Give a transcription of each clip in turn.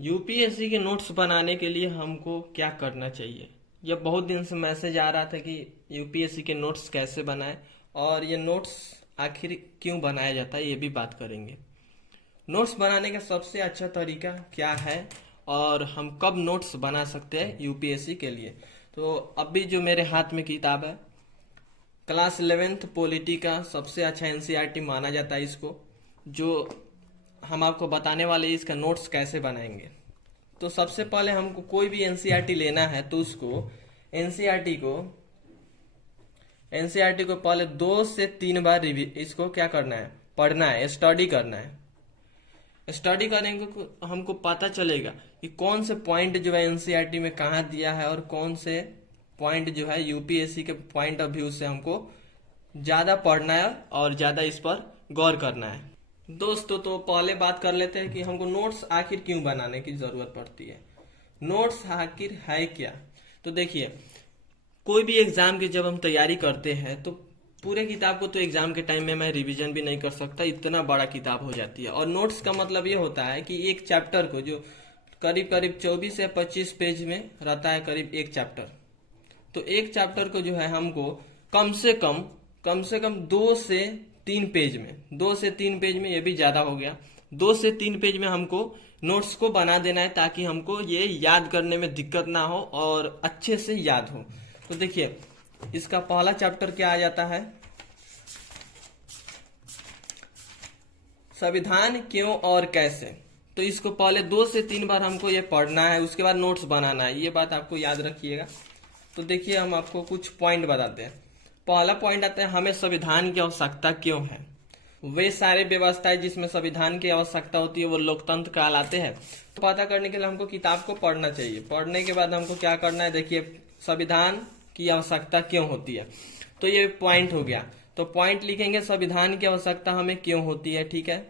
UPSC के notes बनाने के लिए हमको क्या करना चाहिए। यह बहुत दिन से मैसेज आ रहा था कि यूपीएससी के नोट्स कैसे बनाएं और ये नोट्स आखिर क्यों बनाया जाता है, ये भी बात करेंगे। नोट्स बनाने का सबसे अच्छा तरीका क्या है और हम कब नोट्स बना सकते हैं यूपीएससी के लिए। तो अभी जो मेरे हाथ में किताब है, क्लास 11th पॉलिटी का सबसे अच्छा एनसीईआरटी माना जाता है इसको, जो हम आपको बताने वाले हैं इसका नोट्स कैसे बनाएंगे। तो सबसे पहले हमको कोई भी एनसीईआरटी लेना है तो उसको एनसीईआरटी को पहले 2 से 3 बार इसको क्या करना है, पढ़ना है, स्टडी करना है। स्टडी करेंगे तो हमको पता चलेगा कि कौन से पॉइंट जो है एनसीईआरटी में कहाँ दिया है और कौन से पॉइंट जो है यूपीएससी के पॉइंट ऑफ व्यू से हमको ज़्यादा पढ़ना है और ज़्यादा इस पर गौर करना है। दोस्तों, तो पहले बात कर लेते हैं कि हमको नोट्स आखिर क्यों बनाने की ज़रूरत पड़ती है। नोट्स आखिर है क्या। तो देखिए, कोई भी एग्ज़ाम की जब हम तैयारी करते हैं तो पूरे किताब को तो एग्ज़ाम के टाइम में मैं रिवीजन भी नहीं कर सकता, इतना बड़ा किताब हो जाती है। और नोट्स का मतलब ये होता है कि एक चैप्टर को जो करीब करीब 24 से 25 पेज में रहता है, करीब एक चैप्टर, तो एक चैप्टर को जो है हमको कम से कम 2 से 3 पेज में, ये भी ज़्यादा हो गया, 2 से 3 पेज में हमको नोट्स को बना देना है ताकि हमको ये याद करने में दिक्कत ना हो और अच्छे से याद हो। तो देखिए, इसका पहला चैप्टर क्या आ जाता है, संविधान क्यों और कैसे। तो इसको पहले 2 से 3 बार हमको ये पढ़ना है, उसके बाद नोट्स बनाना है, ये बात आपको याद रखिएगा। तो देखिए, हम आपको कुछ पॉइंट बताते हैं। पहला पॉइंट आता है, हमें संविधान की आवश्यकता क्यों है। वे सारे व्यवस्थाएं जिसमें संविधान की आवश्यकता होती है वो लोकतंत्र कहलाते हैं। तो पता करने के लिए हमको किताब को पढ़ना चाहिए। पढ़ने के बाद हमको क्या करना है, देखिए, संविधान की आवश्यकता क्यों होती है, तो ये पॉइंट हो गया। तो पॉइंट लिखेंगे, संविधान की आवश्यकता हमें क्यों होती है, ठीक है।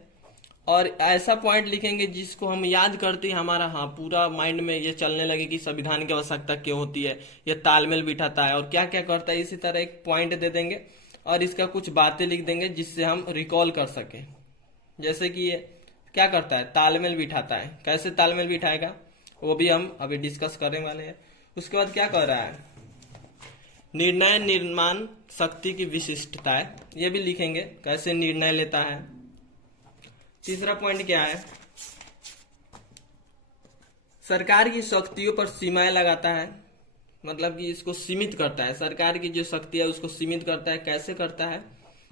और ऐसा पॉइंट लिखेंगे जिसको हम याद करते ही हमारा पूरा माइंड में ये चलने लगे कि संविधान की आवश्यकता क्यों होती है, ये तालमेल बिठाता है और क्या क्या करता है। इसी तरह एक पॉइंट दे देंगे और इसका कुछ बातें लिख देंगे जिससे हम रिकॉल कर सकें। जैसे कि ये क्या करता है, तालमेल बिठाता है। कैसे तालमेल बिठाएगा वो भी हम अभी डिस्कस करने वाले हैं। उसके बाद क्या कर रहा है, निर्णय निर्माण शक्ति की विशिष्टताएं, ये भी लिखेंगे, कैसे निर्णय लेता है। तीसरा पॉइंट क्या है, सरकार की शक्तियों पर सीमाएं लगाता है, मतलब कि इसको सीमित करता है। सरकार की जो शक्ति है उसको सीमित करता है, कैसे करता है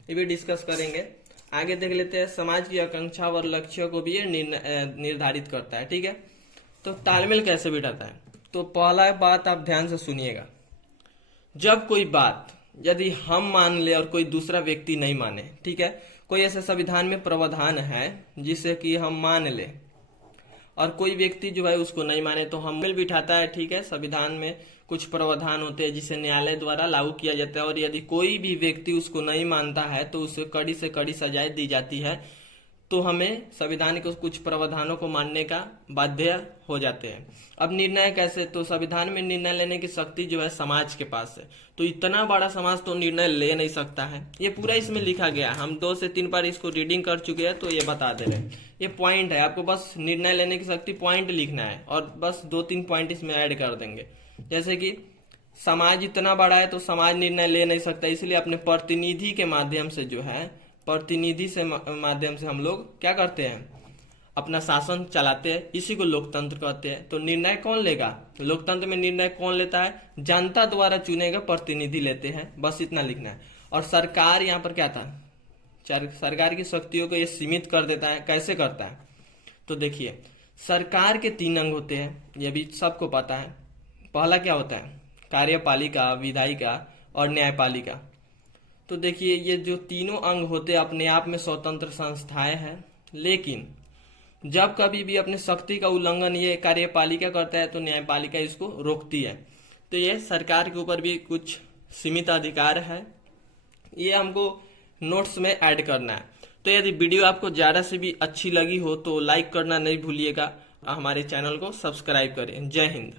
ये भी डिस्कस करेंगे। आगे देख लेते हैं, समाज की आकांक्षा और लक्ष्यों को भी ये निर्धारित करता है, ठीक है। तो तालमेल कैसे बिठाता है, तो पहला बात आप ध्यान से सुनिएगा। जब कोई बात यदि हम मान ले और कोई दूसरा व्यक्ति नहीं माने, ठीक है, कोई ऐसा संविधान में प्रावधान है जिसे कि हम मान ले और कोई व्यक्ति जो है उसको नहीं माने, तो हम मिल बिठाता है, ठीक है। संविधान में कुछ प्रावधान होते हैं जिसे न्यायालय द्वारा लागू किया जाता है और यदि कोई भी व्यक्ति उसको नहीं मानता है तो उसे कड़ी से कड़ी सजाएं दी जाती है। तो हमें संविधान के कुछ प्रावधानों को मानने का बाध्य हो जाते हैं। अब निर्णय कैसे, तो संविधान में निर्णय लेने की शक्ति जो है समाज के पास है, तो इतना बड़ा समाज तो निर्णय ले नहीं सकता है। ये पूरा इसमें लिखा गया, हम 2 से 3 बार इसको रीडिंग कर चुके हैं तो ये बता दे रहे हैं। ये पॉइंट है, आपको बस निर्णय लेने की शक्ति पॉइंट लिखना है और बस 2-3 पॉइंट इसमें ऐड कर देंगे। जैसे कि समाज इतना बड़ा है तो समाज निर्णय ले नहीं सकता, इसलिए अपने प्रतिनिधि के माध्यम से जो है, माध्यम से हम लोग क्या करते हैं, अपना शासन चलाते हैं, इसी को लोकतंत्र कहते हैं। तो निर्णय कौन लेगा, लोकतंत्र में निर्णय कौन लेता है, जनता द्वारा चुने गए प्रतिनिधि लेते हैं, बस इतना लिखना है। और सरकार यहाँ पर क्या था, सरकार की शक्तियों को ये सीमित कर देता है। कैसे करता है, तो देखिए, सरकार के 3 अंग होते हैं, ये भी सबको पता है। पहला क्या होता है, कार्यपालिका, विधायिका और न्यायपालिका। तो देखिए, ये जो तीनों अंग होते हैं अपने आप में स्वतंत्र संस्थाएं हैं, लेकिन जब कभी भी अपने शक्ति का उल्लंघन ये कार्यपालिका करता है तो न्यायपालिका इसको रोकती है। तो ये सरकार के ऊपर भी कुछ सीमित अधिकार है, ये हमको नोट्स में ऐड करना है। तो यदि वीडियो आपको ज़्यादा से भी अच्छी लगी हो तो लाइक करना नहीं भूलिएगा, हमारे चैनल को सब्सक्राइब करें। जय हिंद।